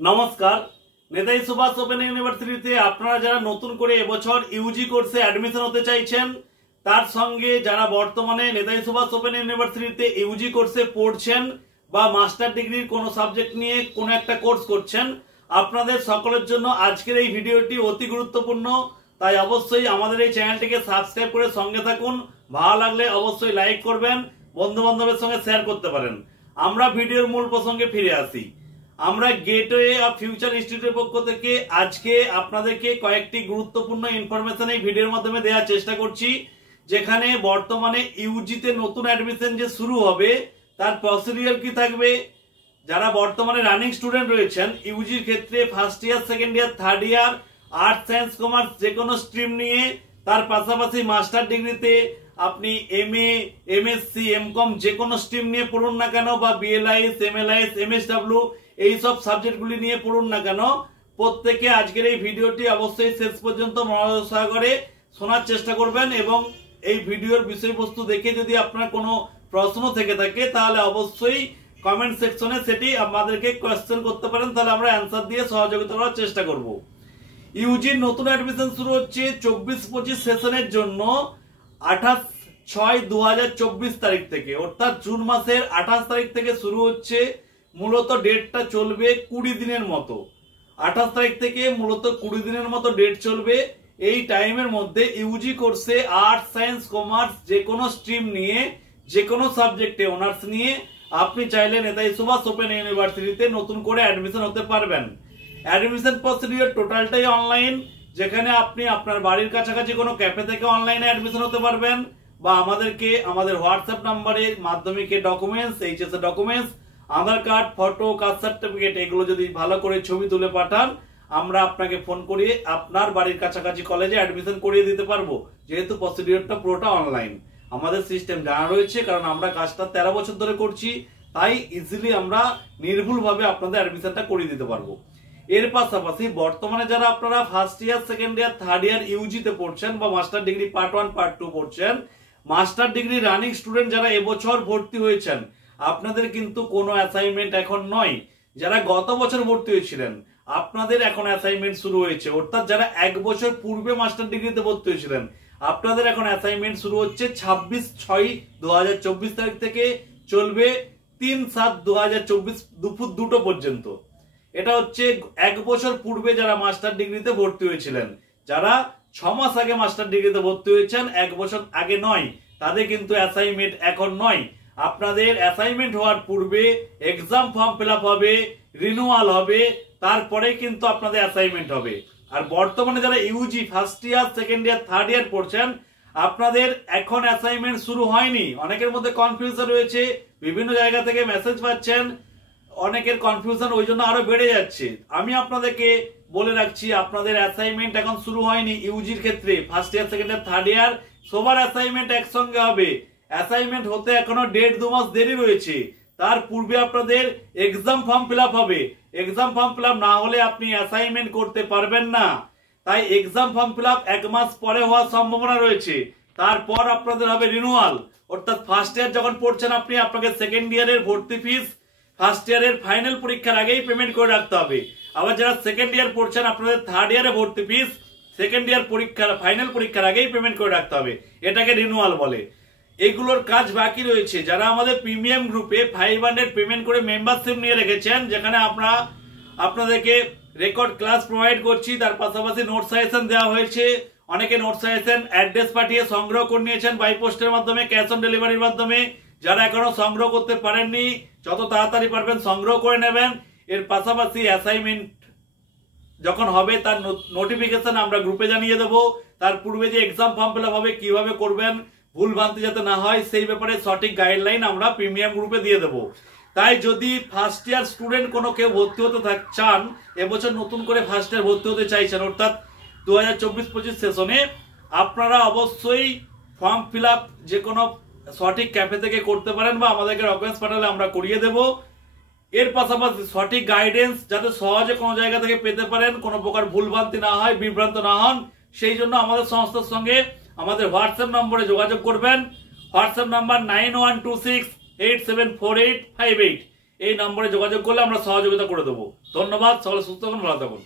নমস্কার। নেতাজি সুভাষ ওপেন ইউনিভার্সিটিতে আপনারা যারা নতুন করে এবছর ইউজি কোর্সে অ্যাডমিশন হতে চাইছেন, তার সঙ্গে যারা বর্তমানে নেতাজি সুভাষ ওপেন ইউনিভার্সিটিতে ইউজি কোর্সে পড়ছেন বা মাস্টার ডিগ্রির কোনো সাবজেক্ট নিয়ে কোনো একটা কোর্স করছেন, আপনাদের সকলের জন্য আজকের এই ভিডিওটি অতি গুরুত্বপূর্ণ। তাই অবশ্যই আমাদের এই চ্যানেলটিকে সাবস্ক্রাইব করে সঙ্গে থাকুন। ভালো লাগলে অবশ্যই লাইক করবেন, বন্ধু বান্ধবের সঙ্গে শেয়ার করতে পারেন। আমরা ভিডিওর মূল প্রসঙ্গে ফিরে আসি। আমরা গেটওয়ে অফ ফিউচার ইনস্টিটিউটের পক্ষ থেকে আজকে আপনাদেরকে কয়েকটি গুরুত্বপূর্ণ ইনফরমেশন এই ভিডিওর মাধ্যমে দেওয়ার চেষ্টা করছি, যেখানে বর্তমানে ইউজিতে নতুন অ্যাডমিশন যে শুরু হবে তার প্রসিডিওর কি থাকবে, যারা বর্তমানে রানিং স্টুডেন্ট রয়েছেন ইউজির ক্ষেত্রে first year, second year, third ইয়ার আর্টস, সায়েন্স, কমার্স যে কোনো স্ট্রিম নিয়ে, তার পাশাপাশি মাস্টার ডিগ্রিতে আপনি এমএ, এমএসসি, এমকম যে কোনো স্ট্রিম নিয়ে পড়ুন না কেন, বা বিএলআইএস, এমএলআইএস, এমএসডব্লিউ এইসব সাবজেক্টগুলি নিয়ে পড়ুন না কেন, প্রত্যেকে আজকের এই ভিডিওটি অবশ্যই শেষ পর্যন্ত মনোযোগ সহকারে শোনার চেষ্টা করবেন। এবং এই ভিডিওর বিষয়বস্তু দেখে যদি আপনার কোনো প্রশ্ন থেকে থাকে তাহলে অবশ্যই কমেন্ট সেকশনে সেটি আমাদেরকে কোয়েশ্চেন করতে পারেন, তাহলে আমরা অ্যান্সার দিয়ে সহযোগিতা করার চেষ্টা করব। ইউজির নতুন অ্যাডমিশন শুরু হচ্ছে 24-25 সেশনের জন্য 28/6/2024 তারিখ থেকে, অর্থাৎ জুন মাসের 28 তারিখ থেকে শুরু হচ্ছে। মূলত ডেটটা চলবে 20 দিনের মতো। 28 তারিখ থেকে মূলত 20 দিনের মতো ডেট চলবে। এই টাইমের মধ্যে ইউজি কোর্সে আর্টস, সায়েন্স, কমার্স যে কোনো স্ট্রিম নিয়ে, যে কোনো সাবজেক্টে অনার্স নিয়ে আপনি চাইলে নেতাজি সুভাষ ওপেন ইউনিভার্সিটিতে নতুন করে অ্যাডমিশন হতে পারবেন। অ্যাডমিশন প্রসিডিওর টোটালটাই অনলাইন, যেখানে আপনি আপনার বাড়ির কাছাকাছি কোনো ক্যাফে থেকে অনলাইনে অ্যাডমিশন হতে পারবেন, বা আমাদেরকে আমাদের হোয়াটসঅ্যাপ নাম্বারে মাধ্যমিকের ডকুমেন্টস, এইচএস এর ডকুমেন্টস, আধার কার্ড, ফটো, কাস্ট সার্টিফিকেট এগুলো যদি ভালো করে ছবি তুলে পাঠান, আমরা আপনাকে ফোন করিয়ে আপনার বাড়ির কাছাকাছি কলেজে অ্যাডমিশন করিয়ে দিতে পারবো। যেহেতু প্রসিডিওরটা পুরোটা অনলাইন, আমাদের সিস্টেম জানা রয়েছে, কারণ আমরা কাজটা 13 বছর ধরে করছি, তাই ইজিলি আমরা নির্ভুলভাবে আপনাদের অ্যাডমিশনটা করিয়ে দিতে পারবো। এর পাশাপাশি বর্তমানে যারা আপনারা first year, second year, third year ইউজিতে পড়ছেন বা মাস্টার ডিগ্রি পার্ট 1 পার্ট 2 পড়ছেন, মাস্টার ডিগ্রি রানিং স্টুডেন্ট যারা এবছর ভর্তি হয়েছেন, আপনাদের কিন্তু কোনো অ্যাসাইনমেন্ট এখন নয়। যারা গত বছর ভর্তি হয়েছিলেন আপনাদের এখন অ্যাসাইনমেন্ট শুরু হয়েছে, অর্থাৎ যারা 1 বছর পূর্বে মাস্টার ডিগ্রিতে ভর্তি হয়েছিলেন আপনাদের এখন অ্যাসাইনমেন্ট শুরু হচ্ছে 26/6/2024 তারিখ থেকে, চলবে 3/7/2024 দুপুর 2টো পর্যন্ত। এটা হচ্ছে 1 বছর পূর্বে যারা মাস্টার ডিগ্রিতে ভর্তি হয়েছিলেন। যারা 6 মাস আগে মাস্টার ডিগ্রিতে ভর্তি হয়েছেন, 1 বছর আগে নয়, তাদের কিন্তু অ্যাসাইনমেন্ট এখন নয়। আপনাদের অ্যাসাইনমেন্ট হওয়ার পূর্বে এক্সাম ফর্ম ফিল আপ হবে, রিনিউয়াল হবে, তারপরে কিন্তু আপনাদের অ্যাসাইনমেন্ট হবে। আর বর্তমানে যারা Yuji first year, second year, third ইয়ার পড়ছেন, আপনাদের এখন অ্যাসাইনমেন্ট শুরু হয়নি। অনেকের মধ্যে কনফিউশন রয়েছে, বিভিন্ন জায়গা থেকে মেসেজ পাচ্ছেন, অনেকের কনফিউশন ওই জন্য আরো বেড়ে যাচ্ছে। আমি আপনাদেরকে বলে রাখছি, আপনাদের অ্যাসাইনমেন্ট এখন শুরু হয়নি। ইউজির ক্ষেত্রে first year, second year, third ইয়ার সবার অ্যাসাইনমেন্ট একসঙ্গে হবে। অ্যাসাইনমেন্ট হতে এখনো 1.5-2 মাস দেরি রয়েছে। তার পূর্বে আপনাদের এক্সাম ফর্ম ফিল আপ হবে। এক্সাম ফর্ম ফিল আপ না হলে আপনি অ্যাসাইনমেন্ট করতে পারবেন না। তাই এক্সাম ফর্ম ফিল আপ 1 মাস পরে হওয়ার সম্ভাবনা রয়েছে। তারপর আপনাদের হবে রিনিউয়াল, অর্থাৎ ফার্স্ট ইয়ার যখন পড়ছেন আপনি, আপনাকে সেকেন্ড ইয়ারের ভর্তি ফিস ফার্স্ট ইয়ারের ফাইনাল পরীক্ষার আগেই পেমেন্ট করে রাখতে হবে। আবার যারা সেকেন্ড ইয়ার পড়ছেন আপনাদের থার্ড ইয়ারে ভর্তি ফিস সেকেন্ড ইয়ার পরীক্ষার ফাইনাল পরীক্ষার আগেই পেমেন্ট করে রাখতে হবে। এটাকে রিনিউয়াল বলে। এগুলোর কাজ বাকি রয়েছে। যারা আমাদের প্রিমিয়াম গ্রুপে 500 পেমেন্ট করে মেম্বারশিপ নিয়ে রেখেছেন, যেখানে আমরা আপনাদেরকে রেকর্ড ক্লাস প্রোভাইড করছি, তার পাশাপাশি নোট সাজেশন দেওয়া হয়েছে। অনেকে নোট সাজেশন অ্যাড্রেস পাঠিয়ে সংগ্রহ করে নিয়েছেন বাই পোস্টের মাধ্যমে, ক্যাশ অন ডেলিভারির মাধ্যমে। যারা এখনো সংগ্রহ করতে পারেননি, যত তাড়াতাড়ি পারবেন সংগ্রহ করে নেবেন। এর পাশাপাশি অ্যাসাইনমেন্ট যখন হবে তার নোটিফিকেশন আমরা গ্রুপে জানিয়ে দেবো। তার পূর্বে যে এক্সাম ফর্ম ফিল আপ হবে, কিভাবে করবেন, ভুল ভ্রান্তি যাতে না হয়, সেই ব্যাপারে সঠিক গাইডলাইন আমরা প্রিমিয়াম গ্রুপে দিয়ে দেবো। তাই যদি ফার্স্ট ইয়ার স্টুডেন্ট কোনো কেউ ভর্তি হতে চান, এবছর নতুন করে ফার্স্ট ইয়ার ভর্তি হতে চাইছেন, অর্থাৎ 2024-25 সেশনে, আপনারা অবশ্যই ফর্ম ফিল আপ যে কোনো সঠিক ক্যাফে থেকে করতে পারেন, বা আমাদেরকে ডকুমেন্টস পাঠালে আমরা করিয়ে দেব। এর পাশাপাশি সঠিক গাইডেন্স যাতে সহজে কোনো জায়গা থেকে পেতে পারেন, কোনো প্রকার ভুলভ্রান্তি না হয়, বিভ্রান্ত না হন, সেই জন্য আমাদের সংস্থার সঙ্গে আমাদের হোয়াটসঅ্যাপ নম্বরে যোগাযোগ করবেন। WhatsApp number 9126874858। এই নম্বরে যোগাযোগ করলে আমরা সহযোগিতা করে দেবো। ধন্যবাদ, সকলে সুস্থ থাকুন, ভালো থাকুন।